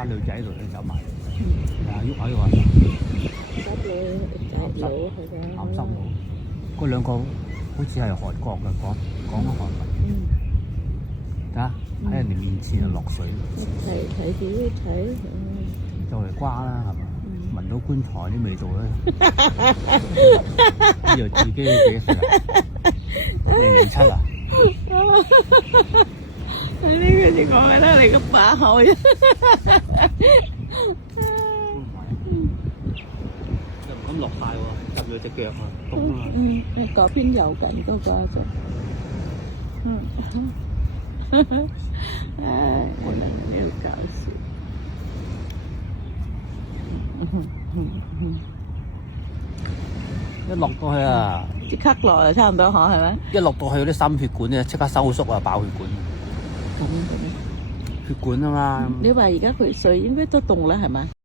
班女仔喺度走埋，喐下喐下。執女仔佬係嘅。鹹濕佬，嗰兩個好似係韓國嘅，講緊韓文。睇下喺人哋面前就落水，睇自己睇。就嚟瓜啦，係嘛？聞到棺材啲味道咧，以為自己幾歲啊？07啊？你呢個就講緊啦，你個把口啫。又唔敢落晒喎，揼咗隻腳啊，凍啊！嗰邊游緊嗰個就，唉，你好搞笑。一落到去啊，即刻落就差唔多嗬，係咪？一落到去嗰啲心血管咧，即刻收縮啊，爆血管。咁嘅咩？血管啊嘛。你話而家佢水應該都凍啦，係咪？